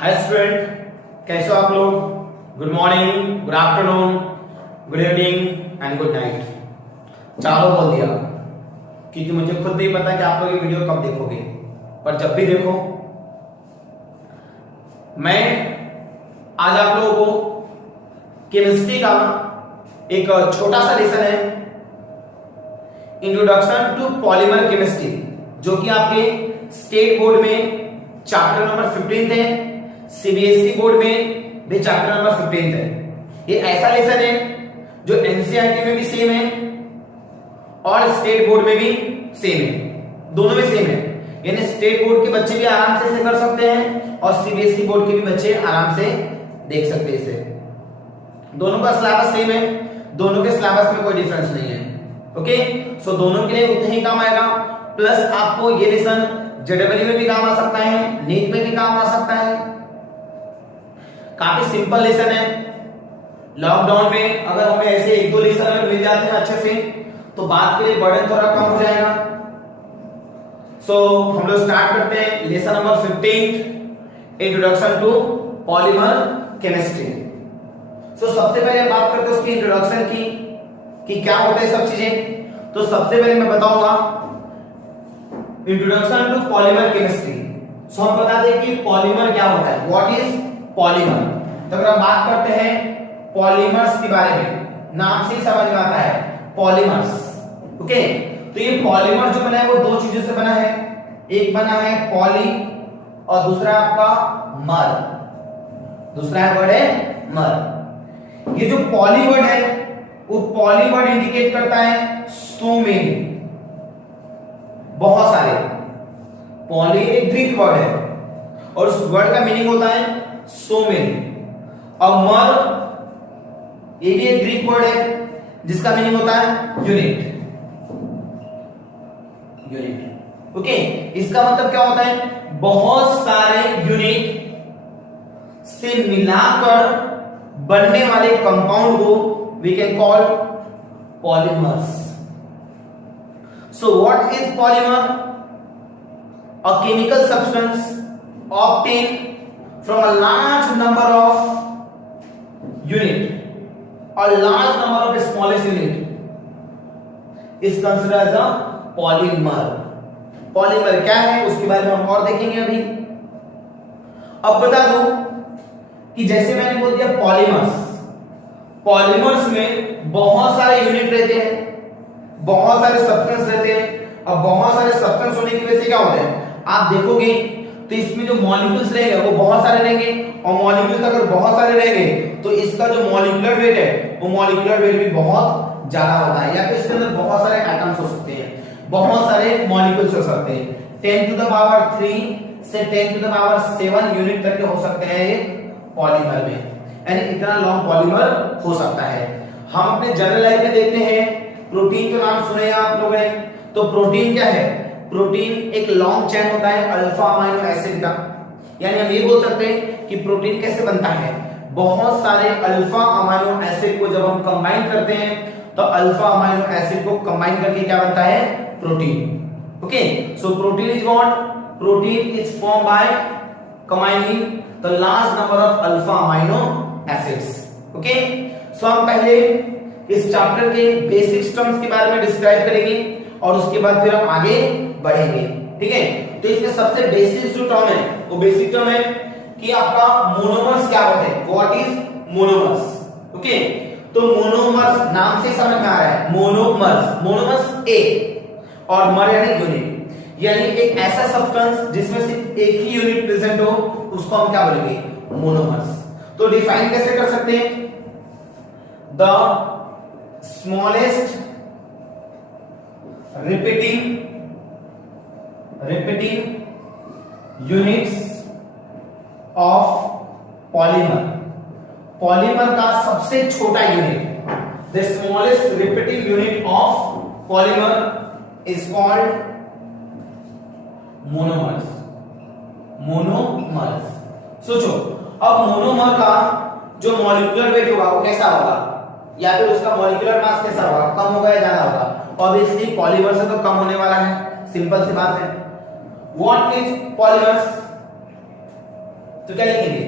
Hi student, कैसे हो आप लोग। Good morning, good afternoon, good evening and good night. चारों बोल दिया क्योंकि मुझे खुद नहीं पता कि आप लोग ये वीडियो कब देखोगे, पर जब भी देखो मैं आज आप लोगों को केमिस्ट्री का एक छोटा सा लेसन है, इंट्रोडक्शन टू पॉलीमर केमिस्ट्री, जो कि आपके स्टेट बोर्ड में चैप्टर नंबर 15 है, सीबीएसई बोर्ड में भी चैप्टर नंबर 15 है। ये ऐसा लेसन है जो एनसीईआरटी में भी सेम है और स्टेट बोर्ड में भी सेम है, दोनों में सेम है। यानी स्टेट बोर्ड के बच्चे भी आराम से इसे कर सकते हैं और सीबीएसई बोर्ड के भी बच्चे आराम से देख सकते हैं इसे। दोनों का सिलेबस सेम है, दोनों के सिलेबस में कोई डिफरेंस नहीं है। ओके, सो दोनों के लिए उतना ही काम आएगा। प्लस आपको ये लेसन जेडब्ल्यू में भी काम आ सकता है, नीट में भी काम आ सकता है। काफी सिंपल लेसन है। लॉकडाउन में अगर हमें ऐसे एक दो लेसन अगर मिल जाते हैं अच्छे से, तो बात के लिए बर्डन थोड़ा कम हो जाएगा। सो हम लोग स्टार्ट करते हैं lesson number 15, introduction to polymer chemistry. So सबसे पहले बात करते हैं उसकी इंट्रोडक्शन की कि क्या होता है सब चीजें। तो सबसे पहले मैं बताऊंगा इंट्रोडक्शन टू पॉलीमर केमिस्ट्री। सो हम बता दें कि पॉलीमर क्या होता है, व्हाट इज पॉलीमर। तो अगर हम बात करते हैं पॉलीमर्स के बारे में, नाम से ही समझ में आता है पॉलीमर्स। ओके, तो ये पॉलीमर जो बना है वो दो चीजों से बना है, एक बना है पॉली और दूसरा आपका मर, दूसरा है वर्ड है मर। ये जो पॉली वर्ड है वो पॉली वर्ड इंडिकेट करता है सो मेनी, बहुत सारे। पॉली एक ग्रीक वर्ड है और उस वर्ड का मीनिंग होता है सो मेनी। अब मर ये भी एक ग्रीक वर्ड है जिसका मीनिंग होता है यूनिट। यूनिट ओके, इसका मतलब क्या होता है, बहुत सारे यूनिट से मिलाकर बनने वाले कंपाउंड को we can call polymers. So what is polymer? A chemical substance obtained from a large number of unit or large number of smallest unit is considered as a polymer. Polymer क्या है उसके बारे में हम और देखेंगे अभी। अब बता दूं कि जैसे मैंने बोल दिया पॉलीमर्स, पॉलीमर्स में बहुत सारे यूनिट रहते हैं, बहुत सारे सब्सटेंस रहते हैं। अब बहुत सारे सब्सटेंस होने की वजह से क्या होता है, आप देखोगे तो इसमें जो मॉलिक्यूल्स रहेंगे वो बहुत सारे रहेंगे, और मॉलिक्यूल्स अगर बहुत सारे रहेंगे तो इसका जो मॉलिक्यूलर वेट है वो मॉलिक्यूलर वेट भी बहुत ज्यादा होता है। या फिर इसके अंदर बहुत सारे एटम्स हो सकते हैं, बहुत सारे मॉलिक्यूल्स हो सकते हैं। 10 टू द पावर 3 से 10 टू द पावर 7 यूनिट तक के हो सकते हैं एक पॉलीमर में, यानी इतना लॉन्ग पॉलीमर हो सकता है। हम अपने जनरल लाइफ में देखते हैं, प्रोटीन का नाम सुने आप लोगों ने, तो प्रोटीन क्या है, प्रोटीन एक लॉन्ग चेन होता है अल्फा अमीनो एसिड का। यानी हम ये बोल सकते हैं कि प्रोटीन कैसे बनता है, बहुत सारे अल्फा अमीनो एसिड को जब हम कंबाइन करते हैं तो अल्फा अमीनो एसिड को कंबाइन करके क्या बनता है, protein. Okay, so protein is what, protein is form by combining the large number of alpha amino acids. Okay, so हम पहले इस चैप्टर के बेसिक टर्म्स के बारे में डिस्क्राइब करेंगे और उसके बाद फिर हम आगे बढ़ेंगे। ठीक है, तो इसमें सबसे बेसिक जो टर्म है वो बेसिक टर्म है कि आपका मोनोमर्स क्या होते हैं, व्हाट इज मोनोमर्स। ओके, तो मोनोमर्स नाम से समझ में आ रहा है, मोनोमर्स, मोनोमर्स एक और मर यानी यूनिट, यानी एक ऐसा सब्सटेंस जिसमें सिर्फ एक ही यूनिट प्रेजेंट हो उसको हम क्या बोलेंगे, मोनोमर्स। तो डिफाइन कैसे कर सकते हैं, the smallest repeating units of polymer, polymer का सबसे छोटा unit, the smallest repeating unit of polymer is called monomers। Monomers सोचो, अब मोनोमर का जो मॉलिक्यूलर वेट होगा वो कैसा होगा, या फिर उसका मॉलिक्यूलर मास कैसा होगा, कम होगा या ज्यादा होगा। ऑब्वियसली पॉलीमर से तो कम होने वाला है, सिंपल सी बात है। व्हाट इज पॉलीमर्स, तो क्या लिखेंगे?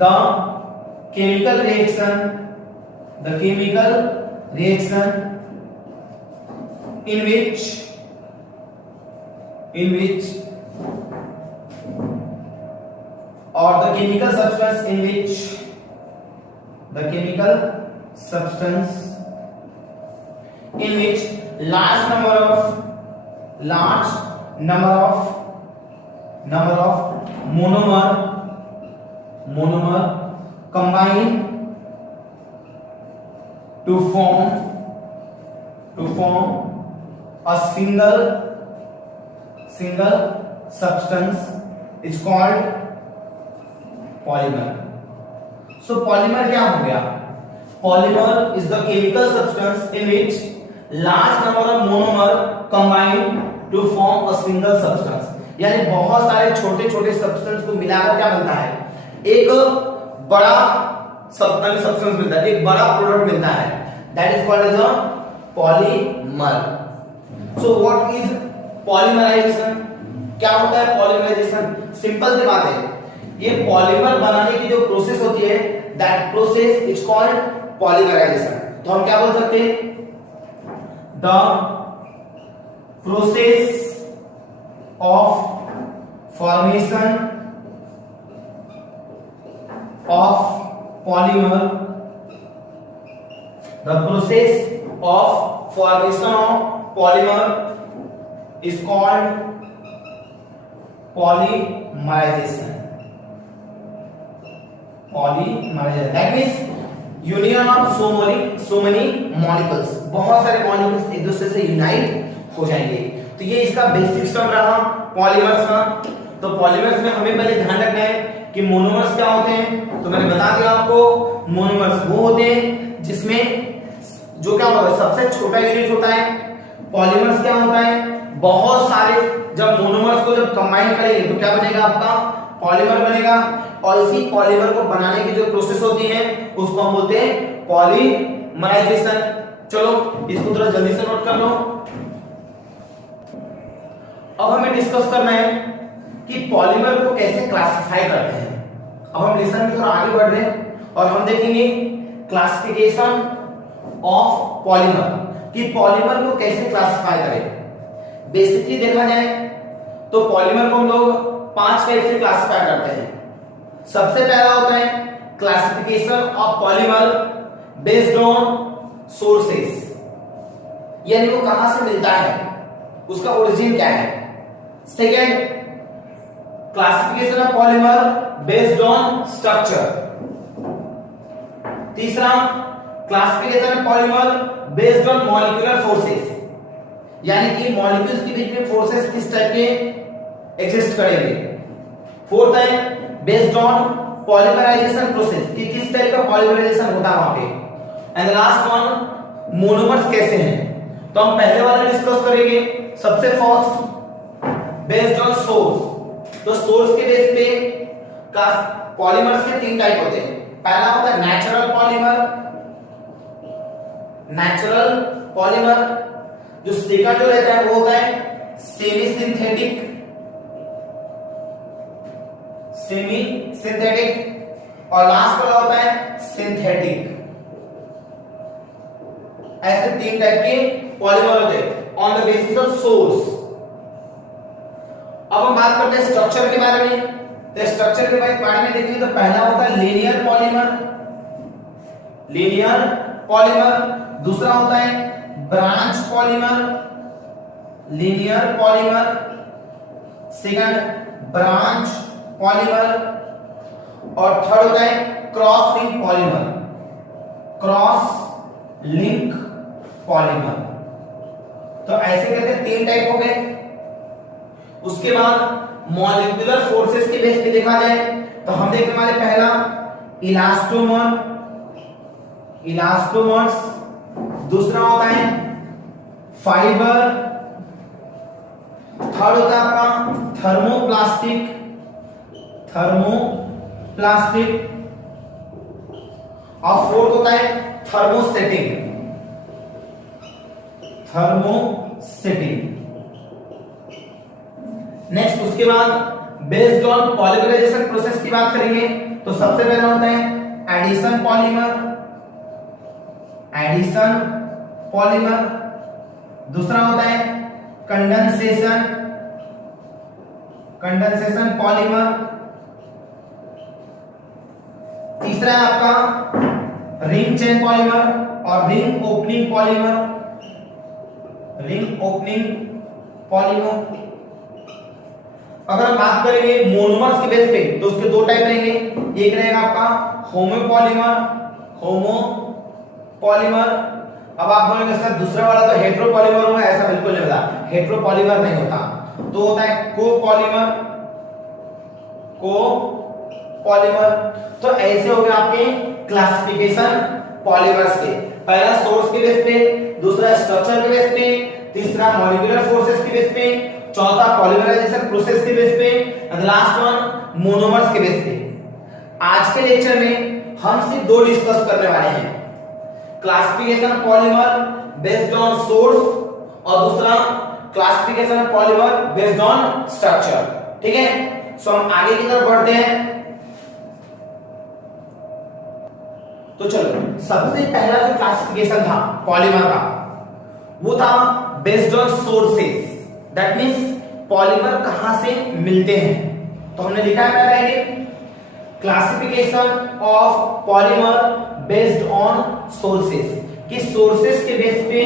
The chemical reaction in which or the chemical substance in which large number of monomer combine to form a single substance is called polymer. So polymer क्या हो गया? Polymer is the chemical substance in which large number of monomer combine to form a single substance. यानी बहुत सारे छोटे छोटे substance को मिलाकर क्या मिलता है? एक बड़ा सब्सटेंस मिलता है, एक बड़ा प्रोडक्ट मिलता है. That is called as a polymer. So what is polymerization? क्या होता है polymerization? सिंपल सी बात है, ये पॉलीमर बनाने की जो प्रोसेस होती है, that process is called polymerization. तो हम क्या बोल सकते हैं? The process of formation of polymer. The process of formation of polymer is called polymerization. That means union of so many molecules. बहुत सारे molecules एक दूसरे से यूनाइट हो जाएंगे. तो ये इसका बेसिक टर्म रहा पॉलीमर्स का. तो पॉलीमर्स में हमें पहले ध्यान रखना है कि मोनोमर्स क्या होते हैं. तो मैंने बता दिया आपको, मोनोमर्स वो होते हैं जिसमें जो क्या होता है, सबसे छोटा यूनिट होता है. पॉलीमर्स क्या होता है? बहुत सारे जब मोनोमर्स को जब कंबाइन करेंगे तो क्या बनेगा? आपका पॉलीमर बनेगा. और इसी पॉलीमर को बनाने की जो प्रोसेस होती है उसको हम बोलते हैं पॉलीमराइजेशन. चलो इसको थोड़ा जल्दी से नोट कर लो. अब हमें डिस्कस करना है कि पॉलीमर को कैसे क्लासिफाई करते हैं. अब हम लेसन में थोड़ा आगे बढ़ रहे हैं और हम देखेंगे क्लासिफिकेशन ऑफ पॉलीमर, कि पॉलीमर को कैसे क्लासिफाई करें. बेसिकली देखा जाए तो पॉलीमर को हम लोग 5 टाइप से क्लासिफाई करते हैं. सबसे पहला होता है classification of polymer based on sources, यानी वो कहां से मिलता है, उसका ओरिजिन क्या है. Second, classification of polymer based on structure. तीसरा, classification of polymer based on molecular forces, यानी कि मॉलिक्यूल्स के बीच में फोर्सेस किस टाइप के एग्जिस्ट करेंगे. फोर्थ है बेस्ड ऑन पॉलीमराइजेशन प्रोसेस, कि किस टाइप का पॉलीमराइजेशन होता है वहां पे. एंड लास्ट वन, मोनोमर्स कैसे हैं. तो हम पहले वाला डिस्कस करेंगे. सबसे फर्स्ट बेस्ड ऑन सोर्स. तो सोर्स के बेस पे का पॉलीमर्स के 3 टाइप होते हैं. पहला होता है नेचुरल पॉलीमर. जो सेकंड जो रहता है वो होता है सेमी सिंथेटिक और लास्ट वाला होता है सिंथेटिक. ऐसे 3 टाइप के पॉलीमर होते हैं on the basis of source. अब हम बात करते हैं स्ट्रक्चर के बारे में. तो स्ट्रक्चर के बारे में देखेंगे तो पहला होता है लीनियर पॉलीमर. दूसरा होता है branch polymer, second branch polymer, और थर्ड होता है क्रॉस लिंक पॉलीमर. तो ऐसे करके 3 टाइप हो गए. उसके बाद मॉलिक्यूलर फोर्सेस के बेस पे देखा जाए तो हम देखने वाले पहला इलास्टोमर्स. दूसरा होता है फाइबर. थर्ड होता है आपका थर्मोप्लास्टिक. और फोर्थ होता है थर्मोस्टेटिक. नेक्स्ट उसके बाद बेस्ड ऑन पॉलीमराइजेशन प्रोसेस की बात करेंगे तो सबसे पहला होता है एडिशन पॉलीमर, एडिशन पॉलीमर। दूसरा होता है कंडेंसेशन, कंडेंसेशन पॉलीमर। तीसरा है आपका रिंग चेन पॉलीमर और ring opening polymer, ring opening polymer. अगर हम बात करेंगे मोनोमर्स के बेस पे तो उसके दो टाइप रहेंगे, एक रहेगा आपका होमोपॉलीमर, होमोपॉलीमर। अब आप बोलेंगे सर दूसरा वाला तो हेटेरोपॉलीमर होगा, ऐसा बिल्कुल नहीं होता, हेटेरोपॉलीमर नहीं होता, तो होता है कोपॉलीमर, कोपॉलीमर। तो ऐसे हो गए आपके क्लासिफिकेशन पॉलीमर्स के, पहला सोर्स के बेस पे, दूसरा स्ट्रक्चर के बेस पे, तीसरा मॉलिक्यूलर फोर्सेस के बेस पे, चौथा पॉलीमराइजेशन प्रोसेस के बेस पे, एंड लास्ट वन मोनोमर्स के बेस पे। आज के लेक्चर में हम सिर्फ दो डिस्कस करने वाले हैं, classification polymer based on source और दूसरा classification polymer based on structure. ठीक है, सो हम आगे की तरफ बढ़ते हैं। तो चलो, सबसे पहला जो क्लासिफिकेशन था पॉलीमर का वो था based on sources, that means polymer कहां से मिलते हैं। तो हमने लिखा है पहले classification of polymer based on sources, कि सोर्सेस के बेस पे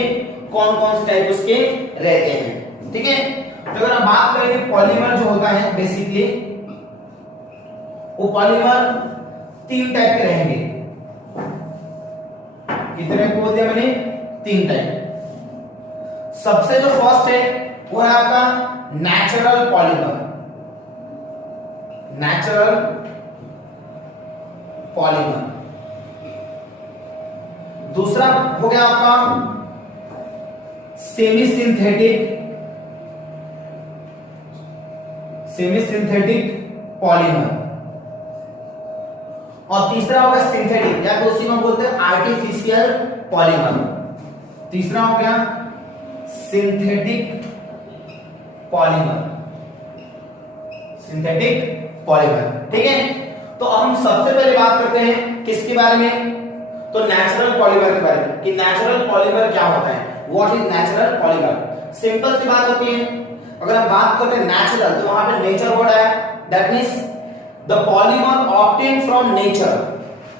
कौन कौन से टाइप उसके रहते हैं। ठीक है, तो अगर हम बात करें पॉलीमर जो होता है बेसिकली वो पॉलीमर तीन टाइप के रहेंगे। कितने को बोल दिया मैंने? तीन टाइप। सबसे जो फर्स्ट है वो है आपका नेचुरल पॉलीमर, नेचुरल पॉलीमर। दूसरा हो गया आपका semi synthetic, semi synthetic polymer. और तीसरा होगा सिंथेटिक, या तो उसी में बोलते हैं आर्टिफिशियल पॉलीमर। तीसरा हो गया सिंथेटिक पॉलीमर, सिंथेटिक पॉलीमर। ठीक है, तो हम सबसे पहले बात करते हैं किसके बारे में? तो नेचुरल पॉलीमर के बारे में, कि नेचुरल पॉलीमर क्या होता है, what is natural polymer. Simple सी बात होती है, अगर हम बात करते हैं नेचुरल तो वहां पे नेचर वर्ड है, that means the polymer obtained from nature,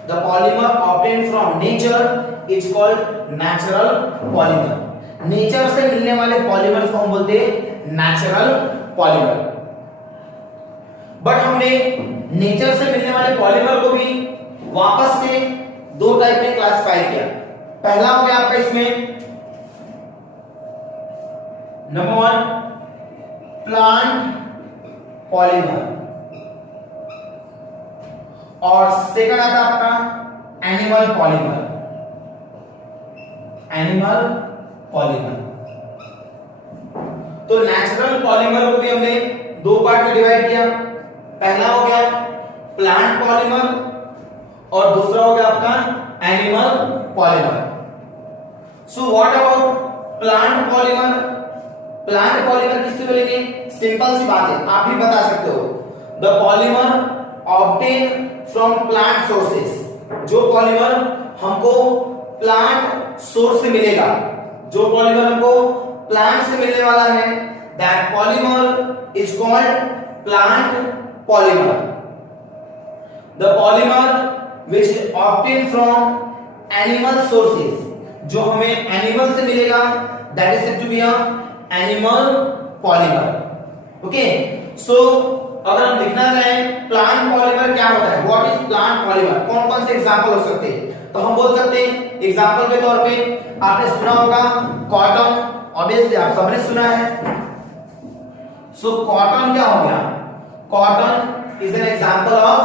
the polymer obtained from nature is called natural polymer। Nature से मिलने वाले पॉलीमर्स को हम बोलते हैं नेचुरल पॉलीमर। बट हमने नेचर से मिलने वाले पॉलीमर को भी वापस से दो टाइप में क्लासिफाई किया। पहला हो गया आपका इसमें नंबर 1 प्लांट पॉलीमर, और सेकंड आता आपका एनिमल पॉलीमर, एनिमल पॉलीमर। तो नेचुरल पॉलीमर को भी हमने दो पार्ट में डिवाइड किया। पहला हो गया प्लांट पॉलीमर और दूसरा हो गया आपका animal polymer. So what about plant polymer? Plant polymer किससे बोलेंगे? सिंपल सी बात है, आप ही बता सकते हो, the polymer obtain from plant sources. जो पॉलीमर हमको प्लांट सोर्स से मिलेगा, जो पॉलीमर हमको प्लांट से मिलने वाला है, that polymer is called plant polymer. The polymer which obtain from animal sources, जो हमें एनिमल से मिलेगा, that is said to be animal polymer. Okay, so अगर हम लिखना चाहें प्लांट पॉलीमर क्या होता है, व्हाट इज प्लांट पॉलीमर, कौन कौन से एग्जांपल हो सकते हैं, तो हम बोल सकते हैं एग्जांपल के तौर पे आपने सुना होगा कॉटन, ऑब्वियसली आप सबने सुना है। सो कॉटन क्या हो गया? Cotton is an example of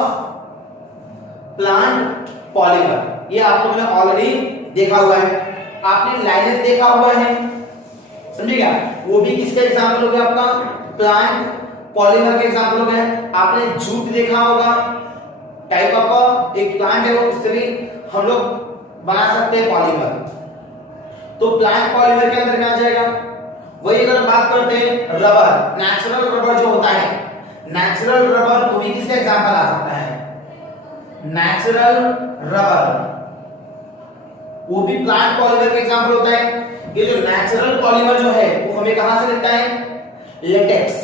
plant polymer. ये आप लोगों ने ऑलरेडी देखा हुआ है, आपने लाइनें देखा हुआ है, समझे क्या? वो भी किसका एग्जांपल हो गया? आपका प्लांट पॉलीमर के एग्जांपल हो गए। आपने जूट देखा होगा, टाइप ऑफ एक प्लांट है, वो उससे भी हम लोग बना सकते हैं पॉलीमर। तो प्लांट पॉलीमर के अंदर क्या आ जाएगा? वही अगर बात करते हैं रबर, नेचुरल रबर जो होता है, नेचुरल रबर को भी किसका एग्जांपल आ सकता है? नेचुरल रबर वो भी प्लांट पॉलीमर का एग्जांपल होता है। ये जो नेचुरल पॉलीमर जो है वो हमें कहां से मिलता है? लेटेक्स।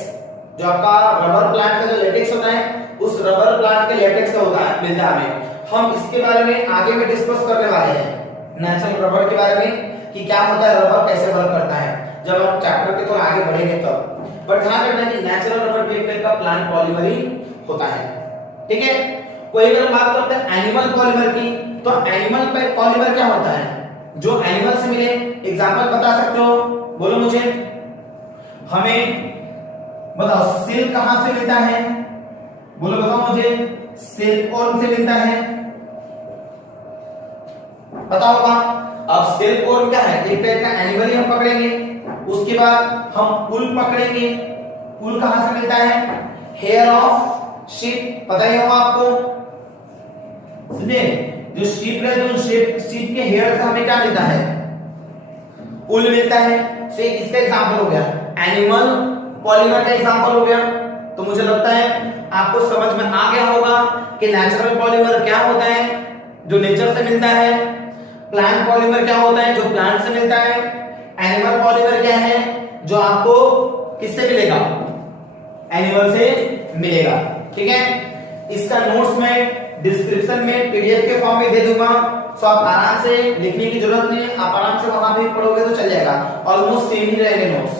जो आपका रबर प्लांट का जो लेटेक्स होता है उस रबर प्लांट के लेटेक्स का होता है, मिलता है हमें। हम इसके बारे में आगे में डिस्कस करने वाले हैं, नेचुरल रबर के बारे में कि क्या होता है, रबर कैसे वर्क करता है, जब हम चैप्टर के थोड़ा आगे बढ़ेंगे तब। बट ध्यान रखना कि नेचुरल रबर भी एक टाइप का प्लांट पॉलीमर ही होता है, ठीक है। कोई अगर बात करते हैं एनिमल पॉलीमर की, तो एनिमल पॉलीमर क्या होता है? जो एनिमल से मिले, एग्जांपल बता सकते हो? बोलो मुझे, हमें बताओ सिल्क कहां से मिलता है? बोलो बताओ मुझे, सिल्क कौन से मिलता है? पता होगा। अब सिल्क वर्म क्या है? एक टाइप का एनिमल ही हम पकड़ेंगे, उसके बाद हम उल पकड़ेंगे। उल कहां से मिलता है? हेयर ऑफ शीप, पता ही होगा आपको। समझे? जो शीप है, जो शीप के हेयर से हमें क्या मिलता है? उल मिलता है। तो एक इसका एग्जांपल हो गया, एनिमल पॉलीमर का एग्जांपल हो गया। तो मुझे लगता है आपको समझ में आ गया होगा कि नेचुरल पॉलीमर क्या होता है, जो नेचर से मिलता है। प्लांट पॉलीमर क्या होता है, जो प्लांट से मिलता है। एनिमल पॉलीमर क्या है, जो आपको किससे मिलेगा? एनिमल से मिलेगा, ठीक है। इसका नोट्स में डिस्क्रिप्शन में पीडीएफ के फॉर्म में दे दूंगा, सो आप आराम से लिखने की जरूरत नहीं है, आप आराम से वहां भी पढ़ोगे तो चल जाएगा। ऑलमोस्ट सेम ही रहेंगे नोट्स।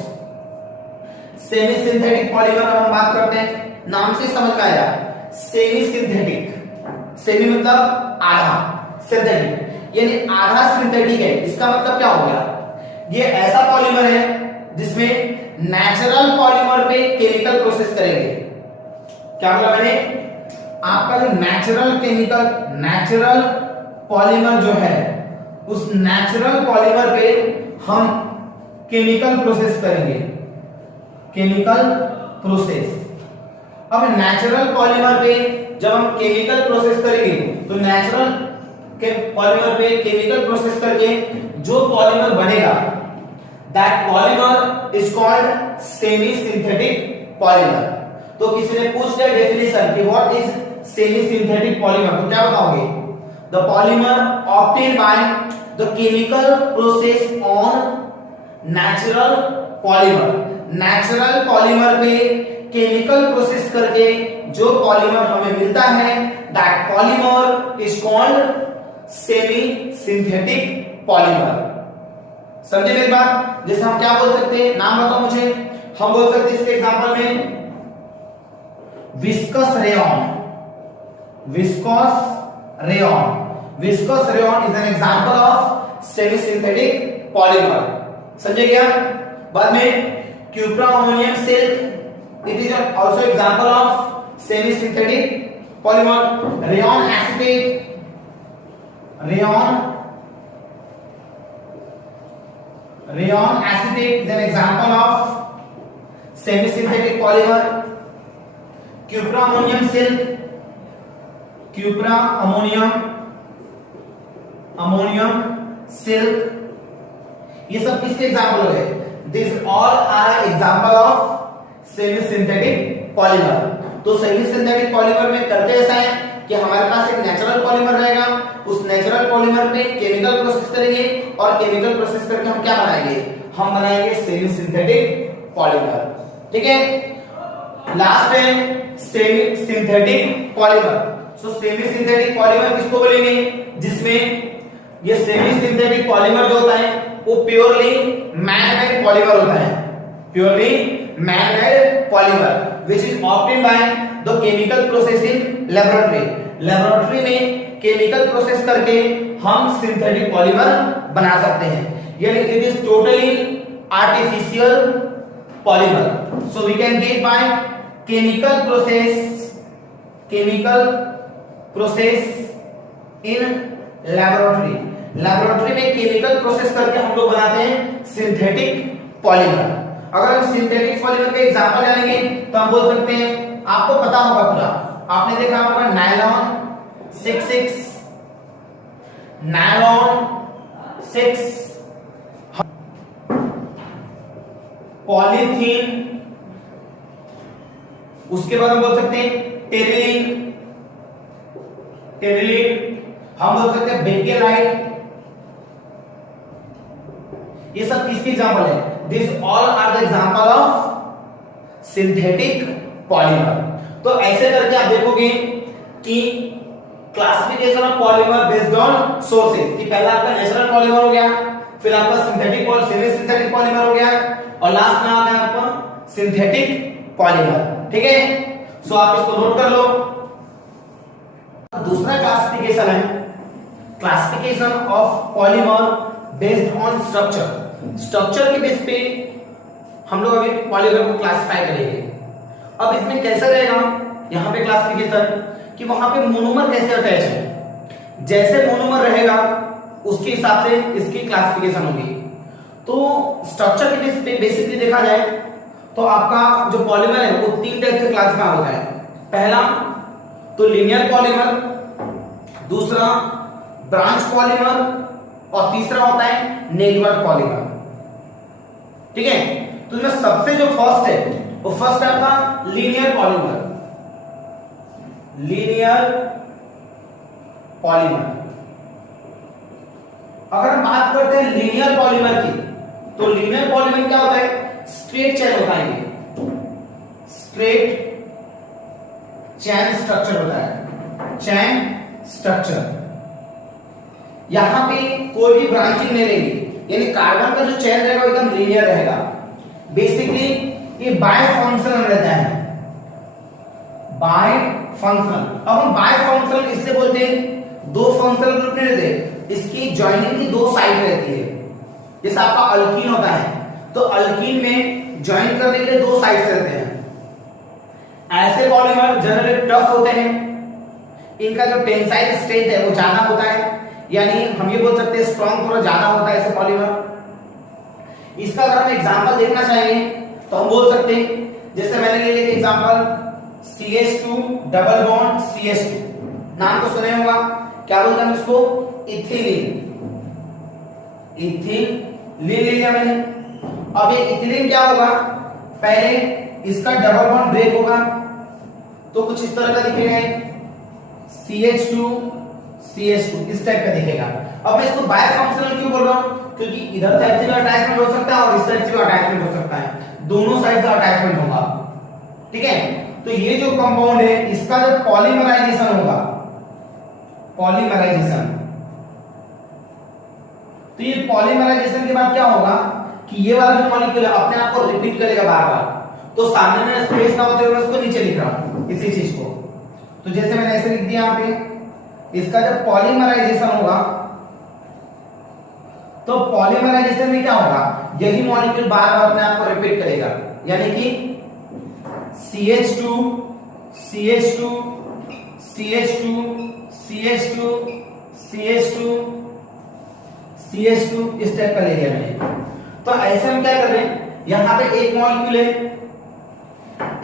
सेमी सिंथेटिक पॉलीमर हम बात करते हैं, नाम से समझ में आया, सेमी सिंथेटिक। सेमी मतलब आधा, सिंथेटिक यानी आधा सिंथेटिक है। इसका मतलब क्या हो गया? ये ऐसा पॉलीमर है जिसमें नेचुरल पॉलीमर पे केमिकल प्रोसेस करेंगे। क्या बोला मैंने? आपका जो नेचुरल पॉलीमर जो है, उस नेचुरल पॉलीमर पे हम केमिकल प्रोसेस करेंगे, केमिकल प्रोसेस। अब नेचुरल पॉलीमर पे जब हम केमिकल प्रोसेस करेंगे तो नेचुरल के पॉलीमर पे केमिकल प्रोसेस करके जो पॉलीमर बनेगा, that polymer is called semi synthetic polymer. तो किसी ने पूछ लिया डेफिनेशन कि what is semi synthetic polymer, तो क्या बताओगे? The polymer obtain bye the chemical process on natural polymer. Natural polymer पे केमिकल प्रोसेस करके जो पॉलीमर हमें मिलता है, that polymer is called semi synthetic polymer. समझे मेरी बात? जैसे हम क्या बोल सकते हैं, नाम बताओ मुझे। हम बोल सकते हैं इसके एग्जांपल में viscose rayon. Viscose rayon, viscose rayon is an example of semi synthetic polymer. समझे क्या? बाद में cuprammonium silk, it is also example of semi synthetic polymer. Rayon acetate, rayon acetate is an example of semi-synthetic polymer. Cupra ammonium silk, Cupra ammonium silk, ये सब किसके example हो गए? These all are example of semi-synthetic polymer. तो semi-synthetic polymer में करते ऐसा है कि हमारे पास एक नेचुरल पॉलीमर रहेगा, उस नेचुरल पॉलीमर पे केमिकल प्रोसेस करेंगे और केमिकल प्रोसेस करके हम क्या बनाएंगे? हम बनाएंगे सेमी सिंथेटिक पॉलीमर, ठीक है। लास्ट है सेमी सिंथेटिक पॉलीमर। सो सेमी सिंथेटिक पॉलीमर किसको बोलेंगे? जिसमें ये सेमी सिंथेटिक पॉलीमर जो होता है वो प्योरली मैन-मेड पॉलीमर होता है, purely man-made polymer which is obtained by the chemical process in laboratory. Laboratory में केमिकल प्रोसेस करके हम सिंथेटिक पॉलीमर बना सकते हैं, यानी it is totally artificial polymer. So we can get by chemical process in laboratory. Laboratory में chemical process करके हम लोग बनाते हैं सिंथेटिक पॉलीमर। अगर हम सिंथेटिक पॉलीमर के एग्जांपल जानेंगे तो हम बोल सकते हैं, आपको पता होगा पूरा, आपने देखा होगा नायलॉन 66, नायलॉन 6, पॉलीथीन उसके बाद हम बोल सकते हैं टेरिलीन, हम बोल सकते हैं बेकेलाइट। ये सब किसके एग्जांपल है? This all are the example of synthetic polymer. तो ऐसे करके आप देखोगे कि classification of polymer based on sources, कि पहला आपका नेचुरल पॉलीमर हो गया, फिर आपका सिंथेटिक सेमी सिंथेटिक पॉलीमर हो गया, और लास्ट में आ गया आपका सिंथेटिक पॉलीमर। ठीक है, सो आप इसको नोट कर लो। दूसरा क्लासिफिकेशन है classification of polymer based on structure. Structure के बेस पे हम लोग अभी पॉलीमर को क्लासिफाई करेंगे। अब इसमें कैसा रहेगा यहाँ पे क्लासिफिकेशन, कि वहां पे मोनोमर कैसे अटैच है, जैसे मोनोमर रहेगा उसके हिसाब से इसकी क्लासिफिकेशन होगी। तो स्ट्रक्चर के बेस पे बेसिकली देखा जाए तो आपका जो पॉलीमर है वो 3 टाइप से क्लासिफाई होता है। पहला तो लीनियर पॉलीमर, दूसरा ब्रांच पॉलीमर, और तीसरा होता है नेटवर्क पॉलीमर। ठीक है, तो इसमें सबसे जो फर्स्ट है वो फर्स्ट है आपका लीनियर पॉलीमर। अगर हम बात करते हैं लीनियर पॉलीमर की, तो लीनियर पॉलीमर क्या होता है? स्ट्रेट चेन होता है, ये स्ट्रेट चैन स्ट्रक्चर होता है, चैन स्ट्रक्चर। यहां पे कोई भी ब्रांचिंग नहीं रहेगी, यानी कार्बन का जो चेन रहेगा एकदम लीनियर रहेगा। बेसिकली ये बाय फंक्शनल रहता है, बाय फंक्शनल। अब हम बाय फंक्शनल इसलिए बोलते हैं, दो फंक्शनल ग्रुप नहीं रहते, इसकी जॉइनिंग की दो साइड रहती है। जैसे आपका अल्कीन होता है, तो अल्कीन में ज्वाइन करने के लिए दो साइड्स रहते हैं। ऐसे पॉलीमर जनरली टफ होते हैं, इनका जो टेंसाइल स्ट्रेंथ है वो ज्यादा होता है, यानी हम ये बोल सकते हैं स्ट्रॉन्ग थोड़ा ज्यादा होता है ऐसे पॉलीमर। इसका अगर हम एग्जांपल देखना चाहेंगे तो हम बोल सकते हैं, जैसे मैंने ले लिया example CH2 double bond CH2, नाम तो सुने होगा, क्या बोलते हैं इसको? इथिलीन। इथिलीन ले लिया मैंने। अब ये इथिलीन क्या होगा? पहले इसका डबल बॉन्ड ब्रेक होगा तो कुछ इस तरह का दिखेगा, CH2 CH2 इस टाइप का दिखेगा। अब मैं इसको बाय फंक्शनल क्यों बोल रहा हूं? क्योंकि इधर साइड से भी अटैचमेंट हो सकता है और इस साइड से भी अटैचमेंट हो सकता है, दोनों साइड से अटैचमेंट होगा। ठीक है, तो ये जो कंपाउंड है इसका जो पॉलीमराइजेशन होगा, पॉलीमराइजेशन, तो ये पॉलीमराइजेशन के बाद क्या होगा कि ये वाला जो मॉलिक्यूल है अपने आप को रिपीट करेगा बार बार। तो सामने में स्पेस ना होते हुए मैं इसको नीचे लिख रहा हूं इसी चीज को। तो जैसे मैंने ऐसे लिख दिया यहाँ पे, इसका जब पॉलीमराइजेशन होगा तो पॉलीमराइजेशन में क्या होगा, यही मॉलिक्यूल बार बार अपने आप को रिपीट करेगा, यानी कि CH2 CH2 CH2 CH2 CH2 CH2 इस टाइप का ले लिया मैंने। तो ऐसे हम क्या कर रहे हैं, यहां पे एक मॉलिक्यूल है,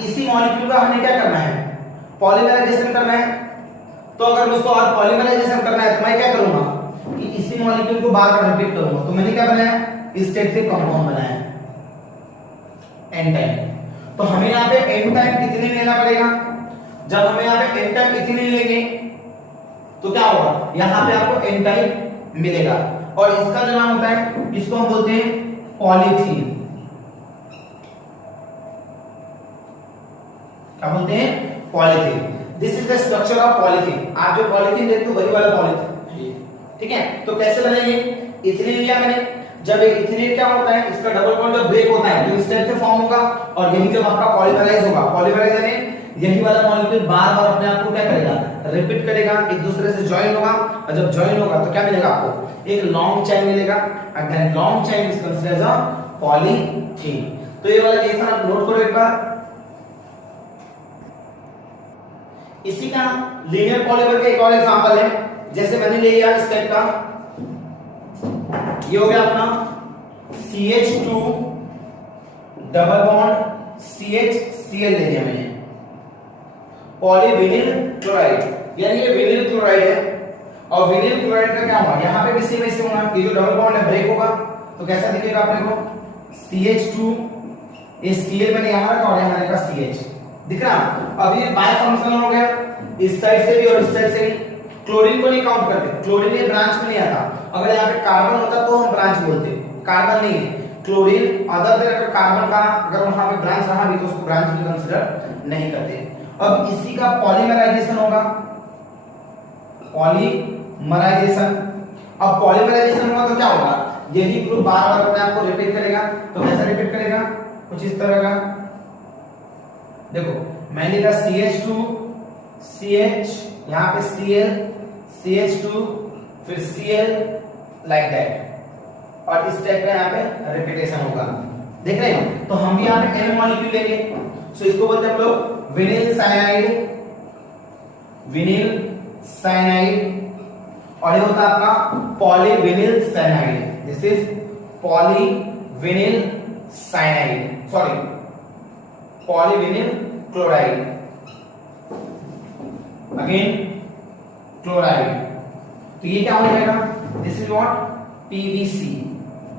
इसी मॉलिक्यूल का हमें क्या करना है? पॉलीमराइजेशन करना है। तो अगर मुझको और पॉलीमराइजेशन करना है तो मैं क्या करूंगा कि इसी मॉलिक्यूल को बार बार रिपीट करूंगा। तो मैंने क्या बनाया? इस टाइप से कंपाउंड बनाया एन टाइप। तो हमें यहाँ पे एन टाइप कितने लेना पड़ेगा? जब हमें यहाँ पे एन टाइप इतने लेंगे तो क्या होगा, यहाँ पे आपको एन टाइप मिलेगा, और इसका जो नाम होता है इसको हम बोलते हैं पॉलीथीन। क्या बोलते हैं? Polythene. This is the structure of polythene. आप जो पॉलीथीन देखते हो वही वाला पॉलीथीन। ठीक है, तो कैसे बनेंगे? इथिलीन लिया मैंने, जब एक इथिलीन क्या होता है, इसका डबल बॉन्ड जब ब्रेक होता है तो इस टाइप से फॉर्म होगा, और यही जब आपका पॉलीमराइज होगा, पॉलीमराइज में यही वाला मॉलिक्यूल बार बार अपने आप को क्या करेगा? रिपीट करेगा, एक दूसरे से ज्वाइन होगा, और जब ज्वाइन होगा तो क्या मिलेगा आपको? एक लॉन्ग चेन मिलेगा, and that long chain is considered as a polythene. तो ये वाला रिएक्शन आप नोट करो एक बार। इसी का लीनियर पॉलीमर का एक और एग्जांपल है, जैसे मैंने ले लिया इस टाइप का, ये हो गया अपना CH2 डबल बॉन्ड CHCl ले लिया मैंने, पॉलीविनिल क्लोराइड, यानी ये विनिल क्लोराइड है। और विनिल क्लोराइड का क्या होगा, यहां पे भी सेम ऐसे होगा, ये जो डबल बॉन्ड है ब्रेक होगा तो कैसा दिखेगा अपने को? CH2, ये Cl मैंने यहां रखा और यहां रखा CH, दिख रहा? अब ये बाय फंक्शनल हो गया, इस साइड से भी और इस साइड से भी। क्लोरीन को नहीं काउंट करते, क्लोरीन ये ब्रांच में नहीं आता। अगर यहाँ पे कार्बन होता तो हम ब्रांच बोलते, कार्बन नहीं है। क्लोरीन अदर देन कार्बन का अगर वहां पे ब्रांच रहा भी तो उसको ब्रांच में कंसीडर नहीं करते। अब इसी का पॉलीमराइजेशन होगा, पॉलीमराइजेशन। अब पॉलीमराइजेशन हुआ तो क्या होगा, यही ग्रुप बार बार अपने आप को रिपीट करेगा। तो कैसा रिपीट करेगा, कुछ इस तरह का। देखो मैंने लिखा CH2 CH, यहाँ पे Cl CH2 फिर Cl लाइक दैट, और इस टाइप का यहाँ पे रिपीटेशन होगा। देख रहे हो? तो हम भी यहाँ पे N मॉलिक्यूल लेंगे। सो इसको बोलते हैं हम लोग विनिल साइनाइड, विनिल साइनाइड। और ये होता है आपका polyvinyl cyanide. This is polyvinyl cyanide, sorry polyvinyl chloride, again chloride. तो ये क्या हो जाएगा, दिस इज व्हाट PVC।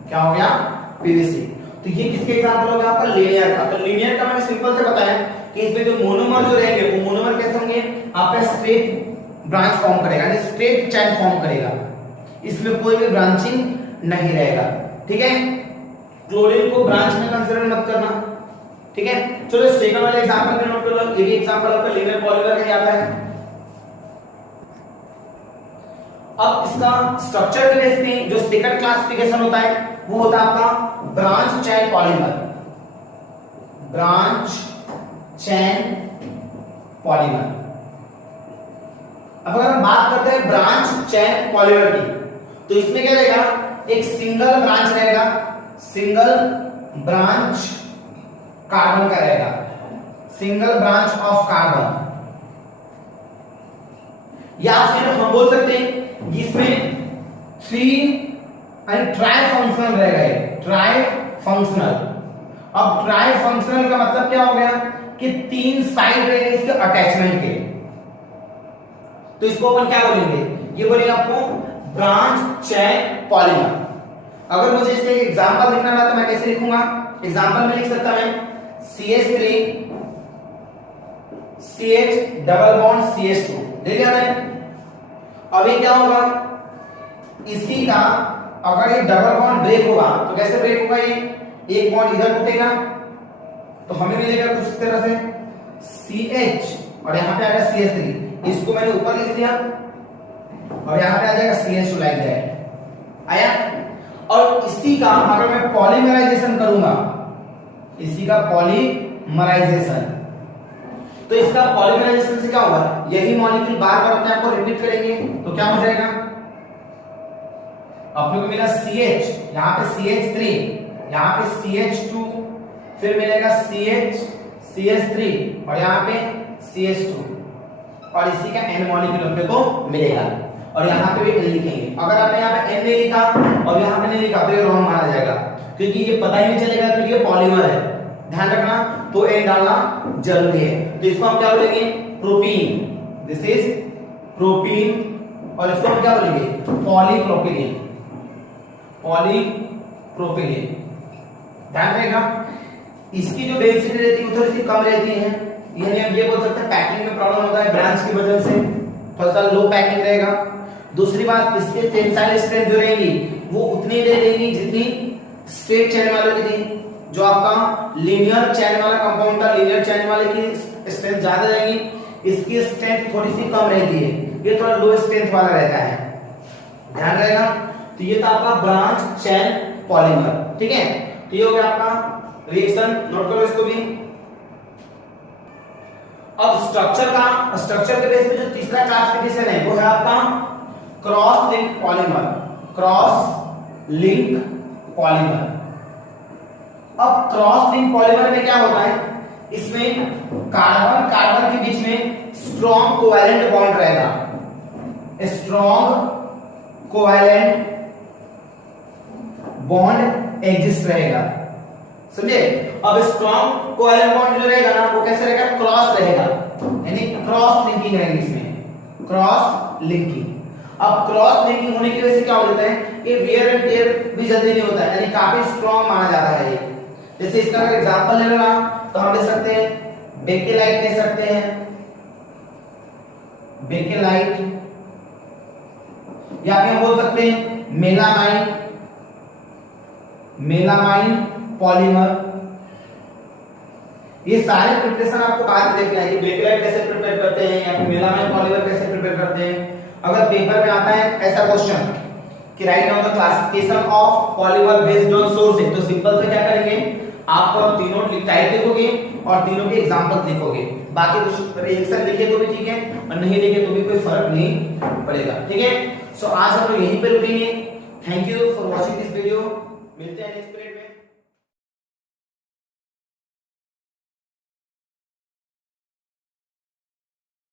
क्या हो गया, PVC। तो ये किसके एग्जांपल हो गया, आपका लीनियर का। तो लीनियर का मैंने सिंपल से बताया कि इसमें जो मोनोमर जो रहेंगे वो मोनोमर कैसे होंगे, आपका स्ट्रेट ब्रांच फॉर्म करेगा, यानी स्ट्रेट चैन फॉर्म करेगा, इसमें कोई भी ब्रांचिंग नहीं रहेगा। ठीक है, क्लोरीन को ब्रांच में कंसीडर मत करना। ठीक है, चलो सेकंड वाले एग्जांपल में नोट कर लो। ये भी एग्जांपल आपका लीनियर पॉलीमर का आता है। अब इसका स्ट्रक्चर के बेस पे जो सेकंड क्लासिफिकेशन होता है वो होता है आपका ब्रांच चैन पॉलीमर, ब्रांच चैन पॉलीमर। अब अगर हम बात करते हैं ब्रांच चैन पॉलीमर की, तो इसमें क्या रहेगा, एक सिंगल ब्रांच रहेगा, सिंगल ब्रांच कार्बन का रहेगा, सिंगल ब्रांच ऑफ कार्बन। या फिर हम बोल सकते हैं इसमें थ्री एंड ट्राई फंक्शनल रहेगा, ये ट्राई फंक्शनल। अब ट्राई फंक्शनल का मतलब क्या हो गया कि तीन साइड रहेंगे इसके अटैचमेंट के। तो इसको अपन क्या बोलेंगे, ये बोलेंगे आपको ब्रांच चैन पॉलीमर। अगर मुझे इसका एक एग्जांपल लिखना रहा तो मैं कैसे लिखूंगा, एग्जांपल में लिख सकता मैं CH3 CH double bond CH2, देख लिया मैंने। अब ये क्या होगा, इसी का अगर ये डबल बॉन्ड ब्रेक होगा तो कैसे ब्रेक होगा, ये एक बॉन्ड इधर टूटेगा तो हमें मिलेगा कुछ इस तरह से CH और यहां पे आएगा CH3। इसको मैंने ऊपर लिख दिया और यहां पे आ जाएगा CH2 लाइक दैट आया। और इसी का अगर मैं पॉलीमराइजेशन करूंगा, इसी का पॉलीमराइजेशन, तो इसका पॉलीमराइजेशन से क्या होगा, यही मॉलिक्यूल बार बार अपने आप को रिपीट करेंगे तो क्या हो जाएगा, अपने को मिला CH, यहां पे CH3, यहां पे CH2, फिर मिलेगा CH3 और यहां पे CH2 और इसी का N मॉलिक्यूल अपने को मिलेगा। और यहां पे भी N लिखेंगे। अगर आपने यहां पे N नहीं लिखा और यहां पे नहीं लिखा तो ये रॉन्ग माना जाएगा, क्योंकि ये पता ही नहीं चलेगा कि ये पॉलीमर है। ध्यान रखना, तो N डालना जरूरी है। तो इसको हम क्या बोलेंगे, प्रोपीन, दिस इज प्रोपीन। और इसको हम क्या बोलेंगे, पॉलीप्रोपिलीन, पॉलीप्रोपिलीन। ध्यान रहेगा, इसकी जो डेंसिटी रहती है थोड़ी सी कम रहती है, यानी हम ये बोल सकते हैं पैकिंग में प्रॉब्लम होता है ब्रांच की वजह से, थोड़ा सा लो पैकिंग रहेगा। दूसरी बात, इसके टेंसाइल स्ट्रेंथ जो रहेगी वो उतनी दे देगी जितनी स्ट्रेट चेन वाले की थी। जो आपका लीनियर चेन वाला कंपाउंड था, लीनियर चेन वाले की स्ट्रेंथ ज्यादा रहेगी, इसकी स्ट्रेंथ थोड़ी सी कम रहती है, ये थोड़ा लो स्ट्रेंथ वाला रहता है। ध्यान रहेगा। तो ये था आपका ब्रांच चेन पॉलीमर। ठीक है, तो ये हो गया आपका रिएक्शन, नोट करो इसको भी। अब स्ट्रक्चर के बेस पे जो तीसरा क्लासिफिकेशन है वो है आपका cross link polymer, cross link polymer. अब क्रॉस लिंक पॉलीमर में क्या होता है, इसमें कार्बन कार्बन के बीच में स्ट्रॉन्ग कोवैलेंट बॉन्ड रहेगा, स्ट्रॉन्ग कोवैलेंट बॉन्ड एग्जिस्ट रहेगा, समझे। अब स्ट्रॉन्ग कोवैलेंट बॉन्ड जो रहेगा ना वो कैसे रहेगा, क्रॉस रहेगा, यानी क्रॉस लिंकिंग रहेगी इसमें, क्रॉस लिंकिंग। अब क्रॉस लिंकिंग होने की वजह से क्या हो जाता है, ये वियर एंड टियर भी जल्दी नहीं होता है, यानी काफी स्ट्रॉन्ग माना जाता है ये। जैसे इसका अगर एग्जांपल लेना तो हम ले सकते हैं बेकेलाइट कह सकते हैं, बेकेलाइट, या फिर बोल सकते हैं मेलामाइन, मेलामाइन पॉलीमर। ये सारे प्रिपरेशन आपको आज देखना है कि बेकेलाइट कैसे प्रिपेयर करते हैं या फिर मेलामाइन पॉलीमर कैसे प्रिपेयर करते हैं। अगर पेपर में आता है ऐसा क्वेश्चन कि write down the classification of polymer based on sources, तो सिंपल से क्या करेंगे, आप तीनों टाइप लिखोगे और तीनों के एग्जांपल लिखोगे, बाकी कुछ रिएक्शन लिखे तो भी ठीक है और नहीं लिखे तो भी कोई फर्क नहीं पड़ेगा, ठीक है। सो आज हम लोग यहीं पे रुकेंगे। Thank you for watching this video, मिलते हैं नेक्स्ट पीरियड में।